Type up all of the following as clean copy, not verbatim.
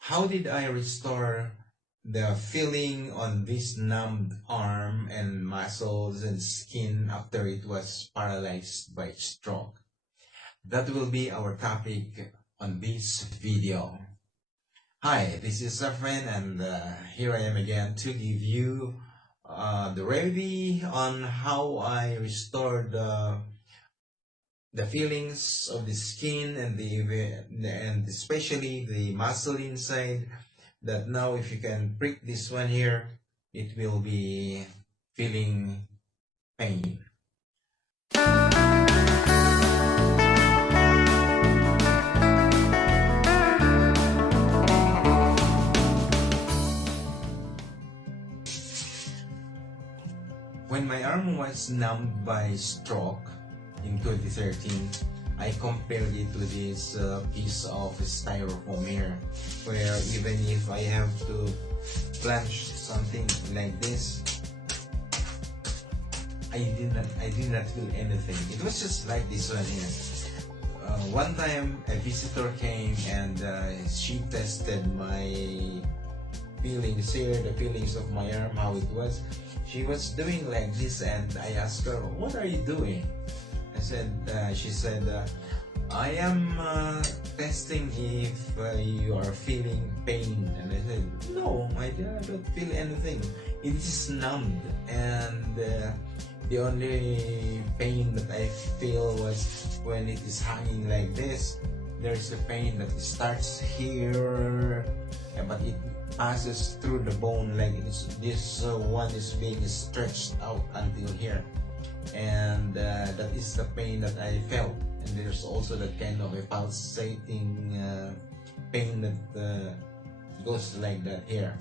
How did I restore the feeling on this numbed arm and muscles and skin after it was paralyzed by stroke? That will be our topic on this video. Hi, this is Safran, and here I am again to give you the remedy on how I restored the feelings of the skin and especially the muscle inside, that now if you can prick this one here, it will be feeling pain. When my arm was numbed by stroke in 2013, I compared it to this piece of styrofoam here, where even if I have to plunge something like this, I did not feel anything. It was just like this one here. One time a visitor came and she tested my feelings here, the feelings of my arm, how it was. She was doing like this, and I asked her, "What are you doing?" She said, "I am testing if you are feeling pain." And I said, "No, I don't feel anything. It is numbed, and the only pain that I feel was when it is hanging like this. There is a pain that starts here, but it passes through the bone like this one is being stretched out until here, and that is the pain that I felt. And there's also that kind of a pulsating pain that goes like that here.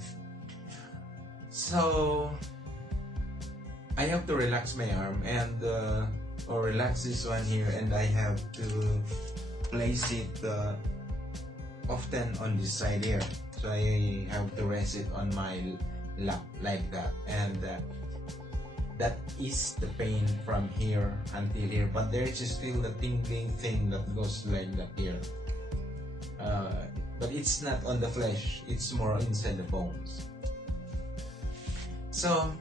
So I have to relax my arm and or relax this one here, and I have to place it often on this side here. So I have to rest it on my lap like that, and that is the pain from here until here. But there is still the tingling thing that goes like that here. But it's not on the flesh, it's more inside the bones. So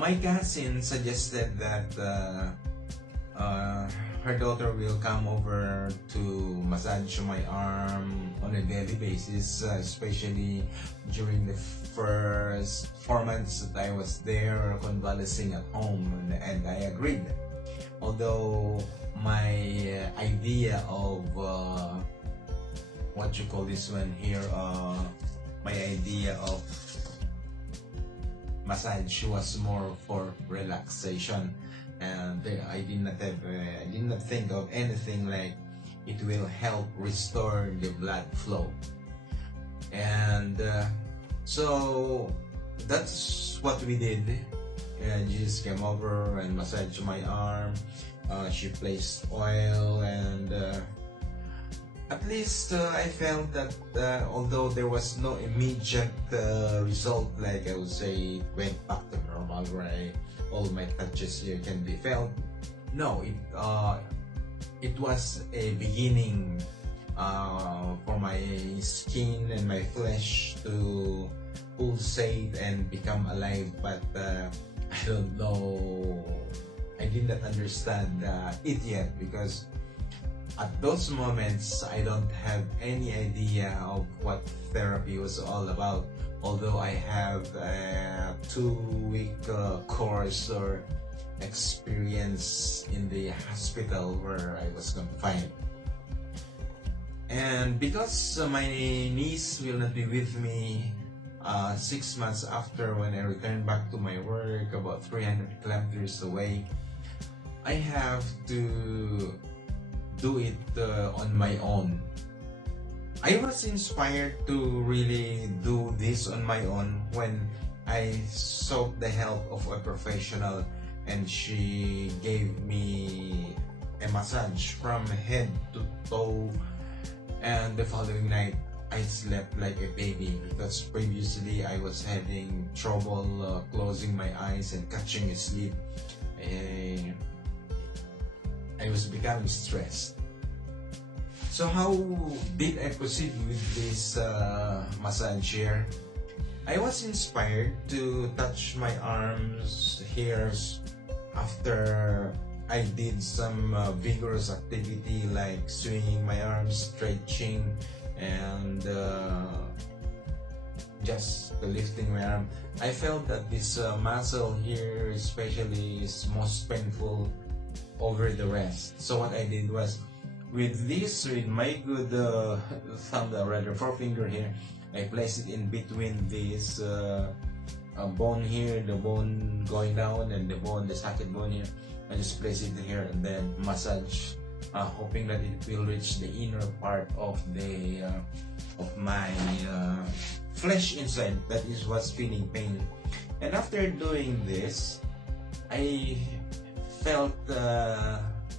my cousin suggested that her daughter will come over to massage my arm on a daily basis, especially during the first 4 months that I was there convalescing at home, and I agreed. Although my idea of what you call this one here, my idea of massage was more for relaxation, and I did not think of anything like it will help restore the blood flow. And so that's what we did. She just came over and massaged my arm. She placed oil, and at least I felt that although there was no immediate result, like I would say it went back to normal where all my touches here can be felt. No, it was a beginning for my skin and my flesh to pulsate and become alive, but I don't know, I did not understand it yet, because at those moments I don't have any idea of what therapy was all about. Although I have a 2-week course or experience in the hospital where I was confined. And because my niece will not be with me 6 months after, when I return back to my work about 300 kilometers away, I have to do it on my own. I was inspired to really do this on my own when I sought the help of a professional, and she gave me a massage from head to toe, and the following night I slept like a baby, because previously I was having trouble closing my eyes and catching sleep. I was becoming stressed. So how did I proceed with this massage here? I was inspired to touch my arms here after I did some vigorous activity like swinging my arms, stretching, and just lifting my arm. I felt that this muscle here especially is most painful over the rest. So what I did was, with my good thumb, or rather forefinger here, I place it in between this bone here, the bone going down, and the socket bone here. I just place it here and then massage, hoping that it will reach the inner part of the of my flesh inside. That is what's feeling pain. And after doing this, I felt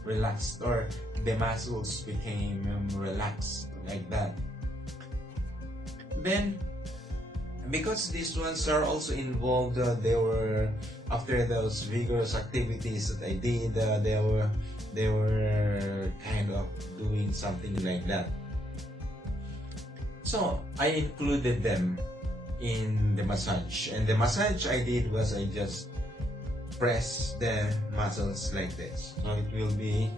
relaxed, or the muscles became relaxed like that. Then, because these ones are also involved, they were, after those vigorous activities that I did, they were kind of doing something like that. So I included them in the massage, and the massage I did was I just press the muscles like this, so it will be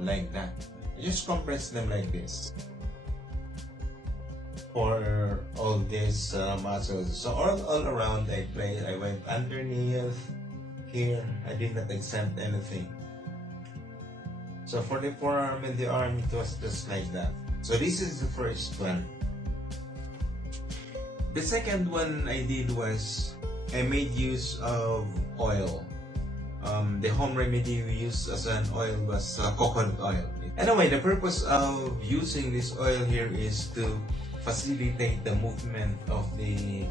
like that. I just compress them like this for all these muscles. So all around I went underneath here. I did not exempt anything. So for the forearm and the arm, it was just like that. So this is the first one. The second one I did was I made use of oil. The home remedy we used as an oil was coconut oil. Anyway, the purpose of using this oil here is to facilitate the movement of the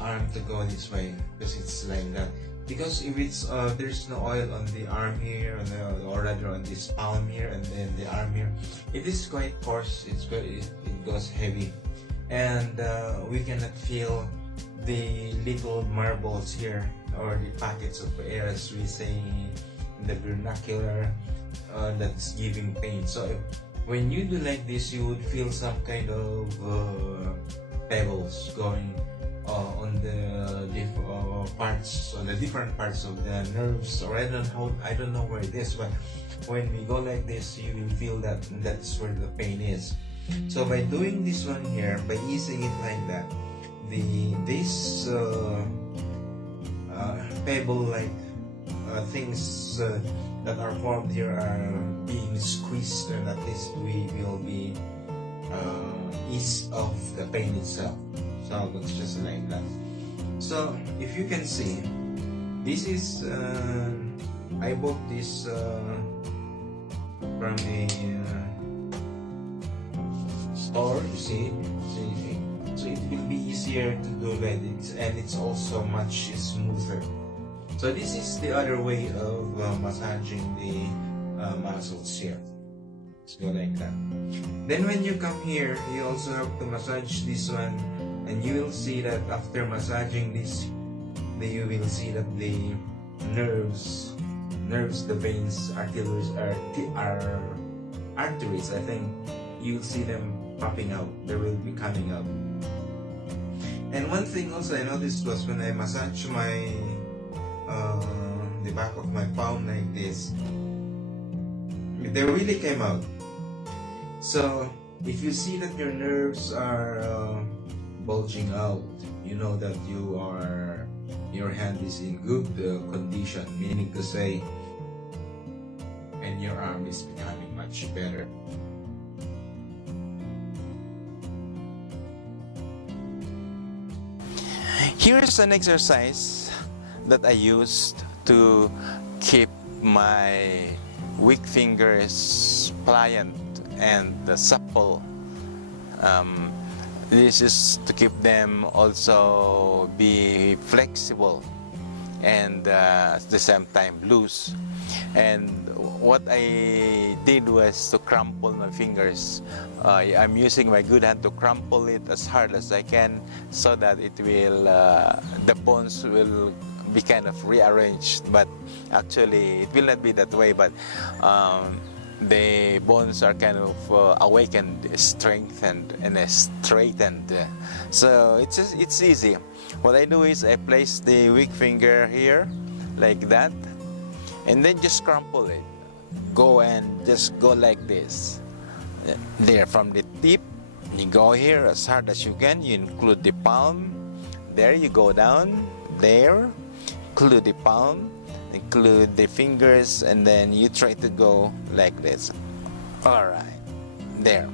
arm to go this way, because it's like that. Because if it's there's no oil on the arm here, or rather on this palm here, and then the arm here, it is quite coarse. It goes heavy, and we cannot feel the little marbles here, or the packets of air, as we say in the vernacular, that's giving pain. So when you do like this, you would feel some kind of pebbles going on the different parts of the nerves, or I don't know where it is, but when we go like this, you will feel that that's where the pain is. So by doing this one here, by easing it like that, this pebble-like things that are formed here are being squeezed, and at least we will be ease of the pain itself. So it's just like that. So if you can see, this is I bought this from a store. You see, so it will be easier to do like this, and it's also much smoother. So this is the other way of massaging the muscles here. Let's go like that. Then when you come here, you also have to massage this one, and you will see that after massaging this, you will see that the nerves, the veins, arteries, I think, you'll see them popping out. They will be coming out. And one thing also I noticed was when I massage my the back of my palm like this, they really came out. So if you see that your nerves are bulging out, you know that your hand is in good condition, meaning to say, and your arm is becoming much better. Here's an exercise that I used to keep my weak fingers pliant and supple. This is to keep them also be flexible and at the same time loose. And what I did was to crumple my fingers. I'm using my good hand to crumple it as hard as I can, so that it will, the bones will be kind of rearranged. But actually, it will not be that way. But the bones are kind of awakened, strengthened, and straightened. So it's easy. What I do is I place the weak finger here, like that, and then just crumple it. Go and just go like this. There, from the tip, you go here as hard as you can. You include the palm. There, you go down. There, include the palm, include the fingers, and then you try to go like this. All right, there.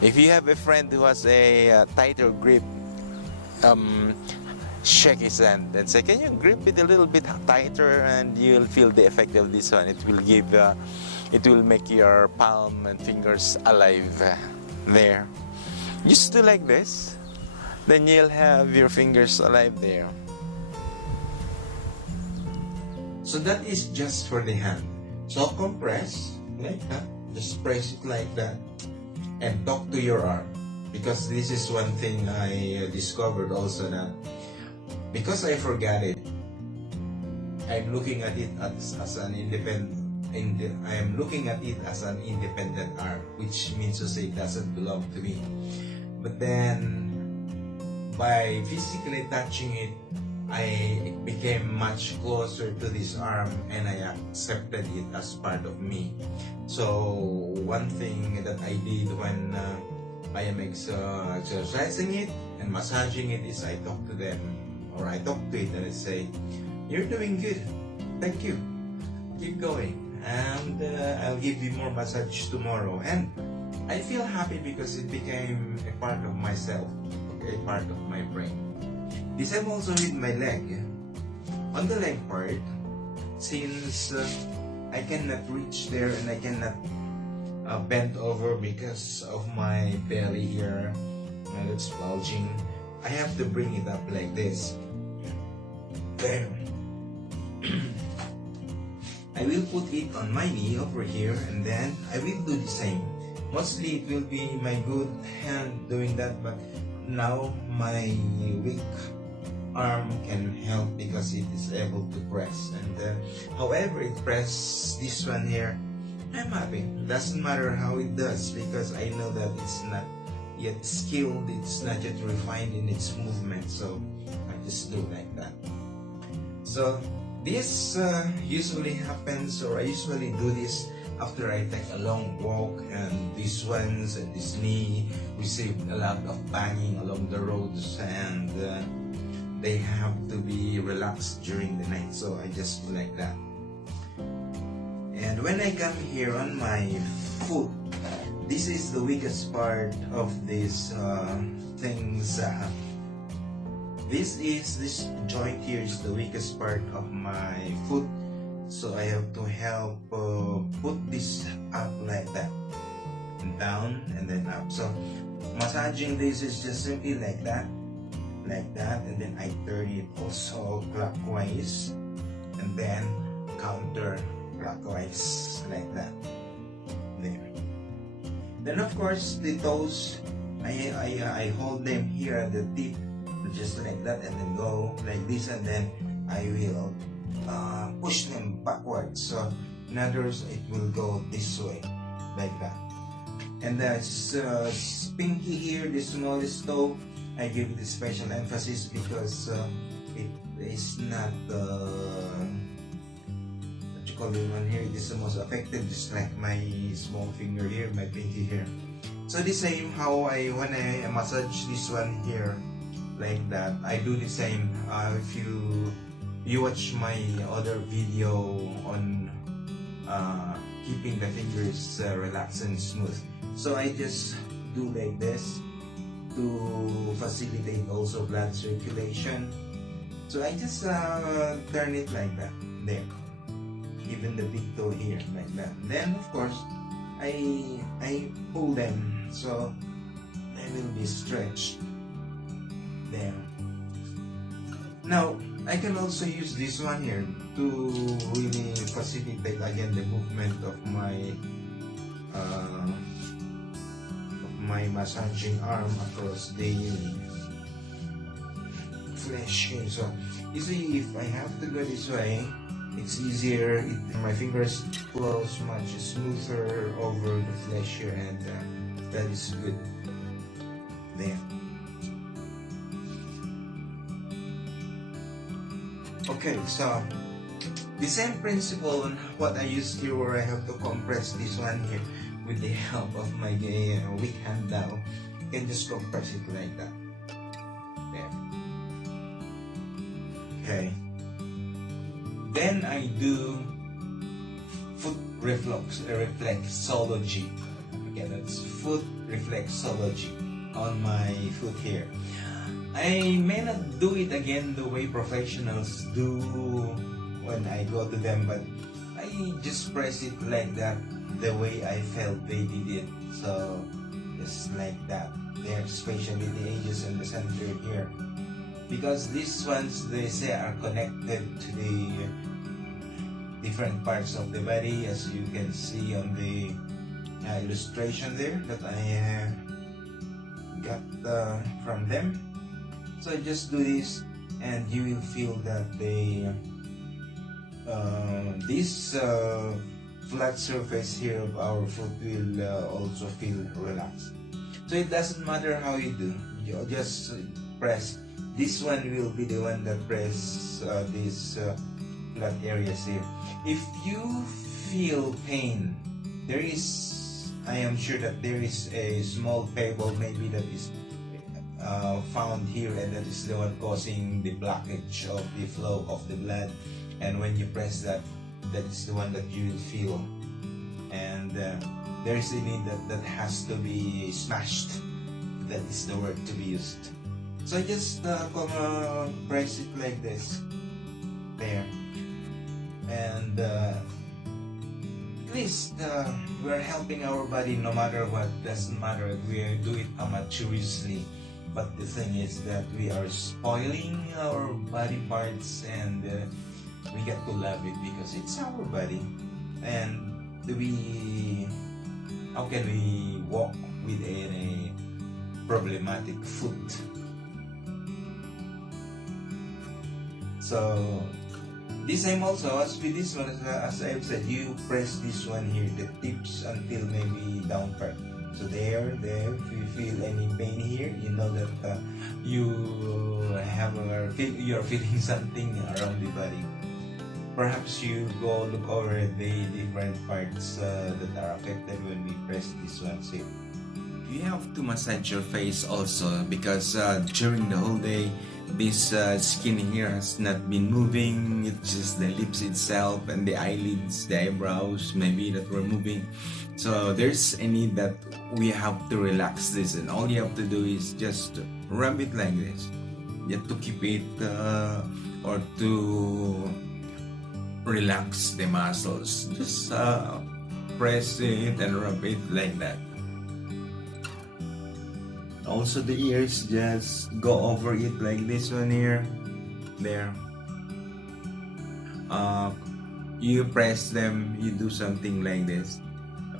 If you have a friend who has a tighter grip, shake his hand and say, can you grip it a little bit tighter, and you'll feel the effect of this one. It will make your palm and fingers alive. There, just do like this, then you'll have your fingers alive there. So that is just for the hand. So compress like that, just press it like that, and talk to your arm, because this is one thing I discovered also, that because I forgot it, I'm looking at it as an independent. I am looking at it as an independent arm, which means to say it doesn't belong to me. But then, by physically touching it, I became much closer to this arm, and I accepted it as part of me. So one thing that I did when I am exercising it and massaging it is I talk to them, or I talk to it and I say, you're doing good, thank you, keep going, and I'll give you more massage tomorrow. And I feel happy because it became a part of myself, a part of my brain. This time also with my leg. On the leg part, since I cannot reach there and I cannot bend over because of my belly here, it's bulging, I have to bring it up like this. There. I will put it on my knee over here, and then I will do the same. Mostly it will be my good hand doing that, but now my weak arm can help because it is able to press. And however it presses this one here, I'm happy. Doesn't matter how it does, because I know that it's not yet skilled, it's not yet refined in its movement. So I just do like that. So this usually happens, or I usually do this after I take a long walk, and these ones and this knee received a lot of banging along the roads, and they have to be relaxed during the night. So I just do like that. And when I come here on my foot, this is the weakest part of these things. This joint here is the weakest part of my foot, so I have to help put this up like that, and down and then up. So massaging this is just simply like that, and then I turn it also clockwise and then counterclockwise like that. There. Then of course the toes, I hold them here at the tip, just like that, and then go like this, and then I will push them backwards. So in other words, it will go this way, like that. And the pinky here, the smallest toe, I give it a special emphasis because it is not what you call it one here. It is the most affected, just like my small finger here, my pinky here. So the same how when I massage this one here, like that, I do the same. If you watch my other video on keeping the fingers relaxed and smooth, so I just do like this to facilitate also blood circulation. So I just turn it like that, there, even the big toe here like that. Then of course I pull them so they will be stretched. There. Now I can also use this one here to really facilitate again the movement of my massaging arm across the flesh here. So you see, if I have to go this way, It's easier, my fingers flows much smoother over the flesh here, and that is good. There. Okay, so the same principle on what I used here, where I have to compress this one here with the help of my weak hand now. You can just compress it like that. There. Okay. Then I do foot reflexology. Okay, that's foot reflexology on my foot here. I may not do it again the way professionals do when I go to them, but I just press it like that, the way I felt they did it. So just like that there, especially the edges and the center here, because these ones, they say, are connected to the different parts of the body, as you can see on the illustration there that I got from them. So just do this, and you will feel that this flat surface here of our foot will also feel relaxed. So it doesn't matter how you do, you just press. This one will be the one that press these flat areas here. If you feel pain, there is, I am sure that there is a small pebble maybe that is found here, and that is the one causing the blockage of the flow of the blood. And when you press that, that is the one that you will feel. And there is a need that has to be smashed. That is the word to be used. So just press it like this. There. And at least we're helping our body no matter what. Doesn't matter if we do it amateurishly. But the thing is that we are spoiling our body parts, and we get to love it because it's our body. And how can we walk with a problematic foot? So this time also, as with this one, as I've said, you press this one here, the tips, until maybe down part. So there, if you feel any pain here, you know that you're feeling something around the body. Perhaps you go look over the different parts that are affected when we press this one. See, you have to massage your face also, because during the whole day, this skin here has not been moving. It's just the lips itself and the eyelids, the eyebrows maybe that were moving. So there's a need that we have to relax this, and all you have to do is just rub it like this, just to keep it or to relax the muscles. Just press it and rub it like that. Also the ears, just go over it like this one here. There. You press them, you do something like this.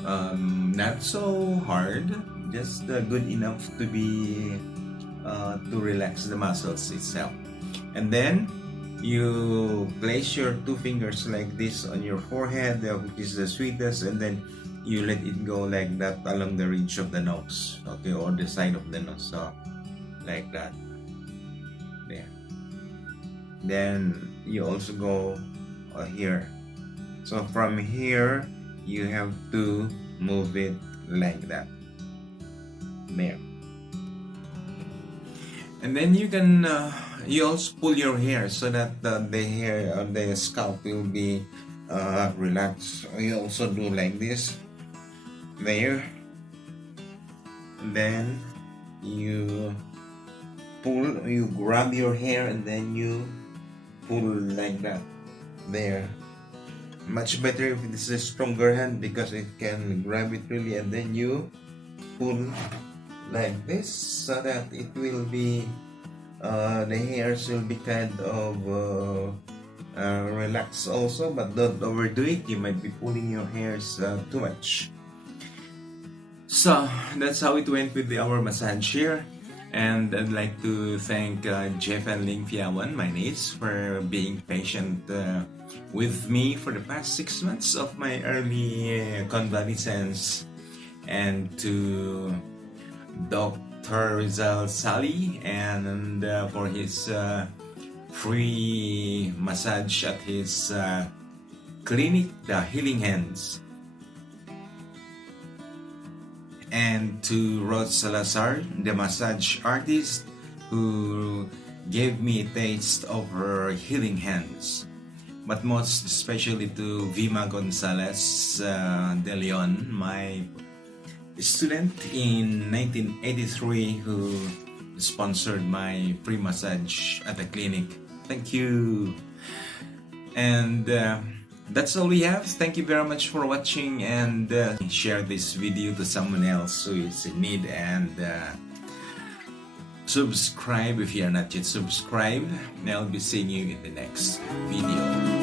Not so hard, just good enough to be to relax the muscles itself. And then you place your two fingers like this on your forehead, which is the sweetest, and then you let it go like that along the ridge of the nose, okay, or the side of the nose, so like that. There. Then you also go here. So from here, you have to move it like that. There. And then you can you also pull your hair so that the hair on the scalp will be relaxed. You also do like this. There. Then you pull, you grab your hair, and then you pull like that. There. Much better if this is a stronger hand, because it can grab it really, and then you pull like this so that it will be the hairs will be kind of relaxed also, but don't overdo it. You might be pulling your hairs too much. So that's how it went with our massage here, and I'd like to thank Jeff and Ling Fiao-ag, my niece, for being patient with me for the past 6 months of my early convalescence, and to Dr. Rizal Sali, and for his free massage at his clinic, The Healing Hands. And to Rod Salazar, the massage artist, who gave me a taste of her healing hands. But most especially to Vima Gonzalez de Leon, my student in 1983, who sponsored my free massage at the clinic. Thank you. And that's all we have. Thank you very much for watching, and share this video to someone else who is in need, and subscribe if you are not yet subscribed. And I'll be seeing you in the next video.